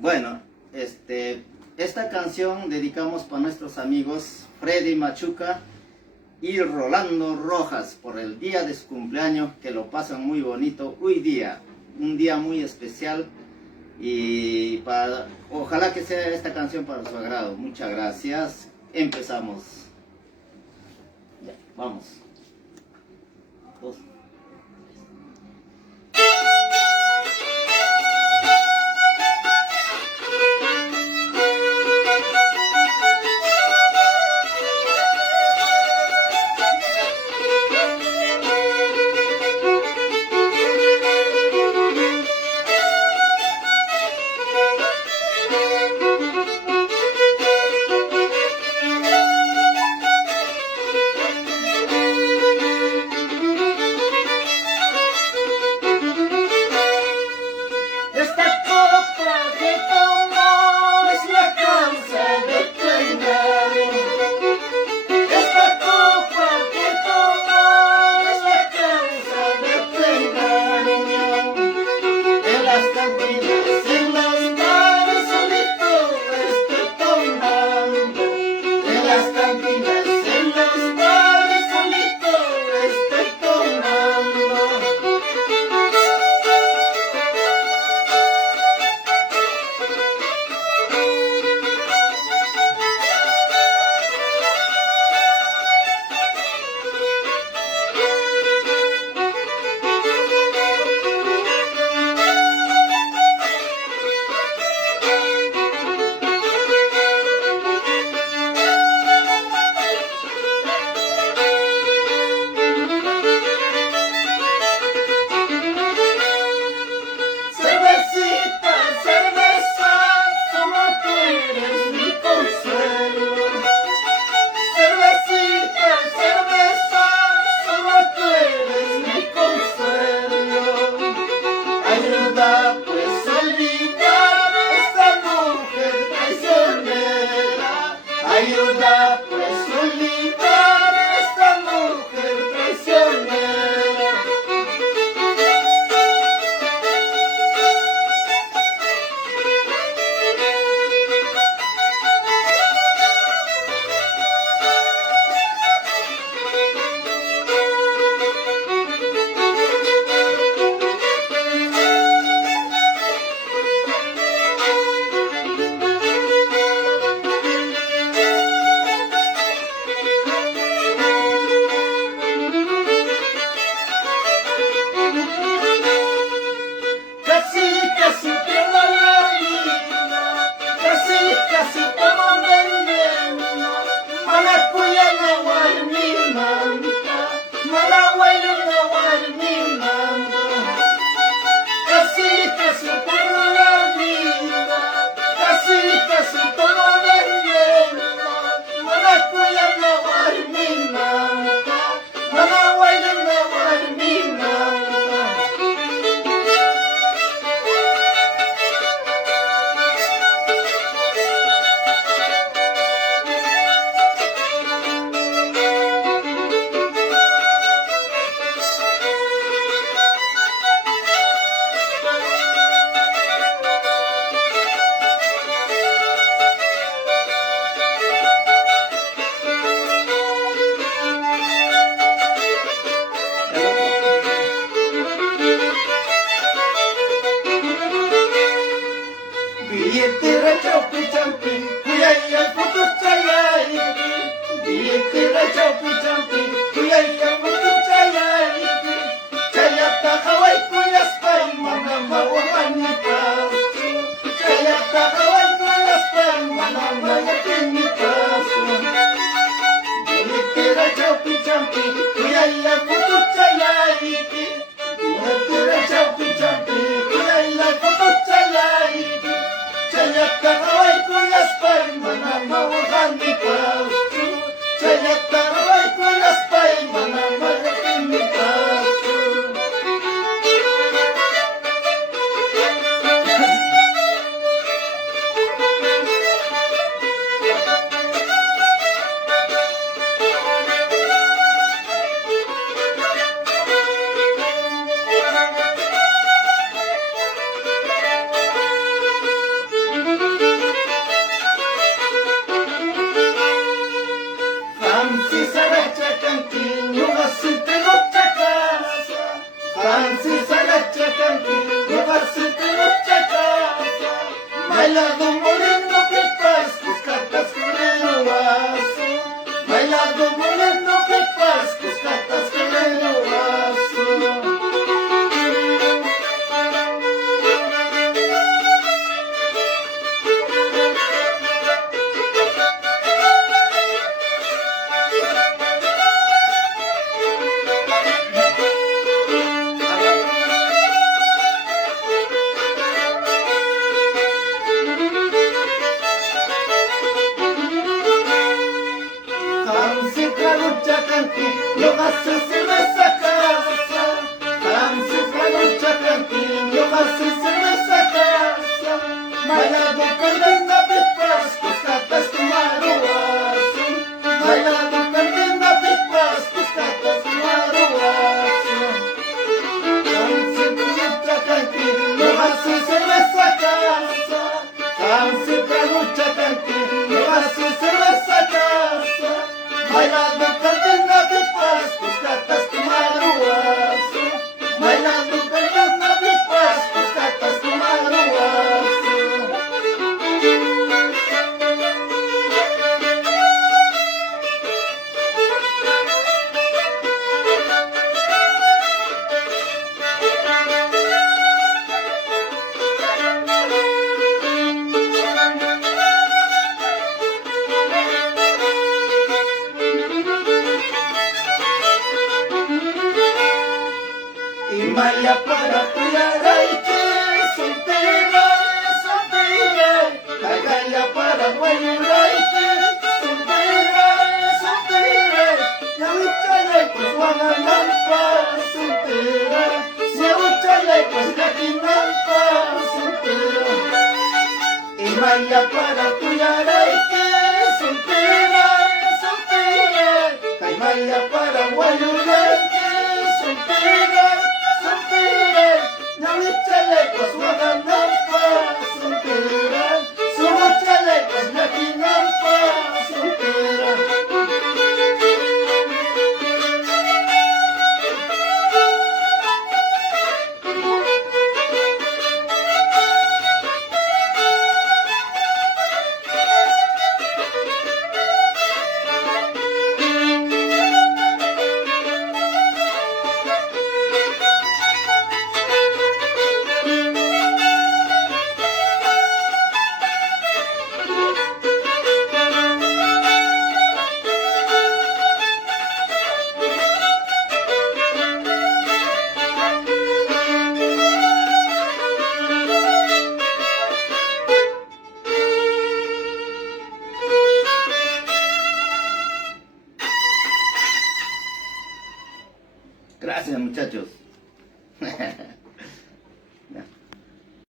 Bueno, esta canción dedicamos para nuestros amigos Freddy Machuca y Rolando Rojas por el día de su cumpleaños, que lo pasan muy bonito hoy día, un día muy especial, y ojalá que sea esta canción para su agrado. Muchas gracias. Empezamos. Ya, vamos. Dos. Ayuda pues a olvidar a esta mujer traicionera. Casi pierdo la vida, casi tomo veneno. Malacuya no guarmi manta, malaguayo no guarmi manta. Casi pierdo la vida, casi tomo veneno. Malacuya no guarmi manta, malaguayo no guarmi manta. Tira chopi champi, kuyaya putu chayai. Tira chopi champi, kuyaya putu chayai. Chayata hawai kuyas pai mana mawahani pasu. Chayata hawai kuyas pai mana mawahani pasu. Tira chopi champi, kuyaya putu chayai. Tira chopi champi, kuyaya putu chayai. Chayata hawai kuyas pai mana mawahani pasu. Chayata hawai kuyas pai mana mawahani pasu. Taimaya para Tuyaray, que soltera, soltera. Taimaya para Guayuray, que soltera, soltera. Ñawichalecos Guadanampa, soltera. Sumochalecos Ñaquinampa, soltera. Gracias, muchachos.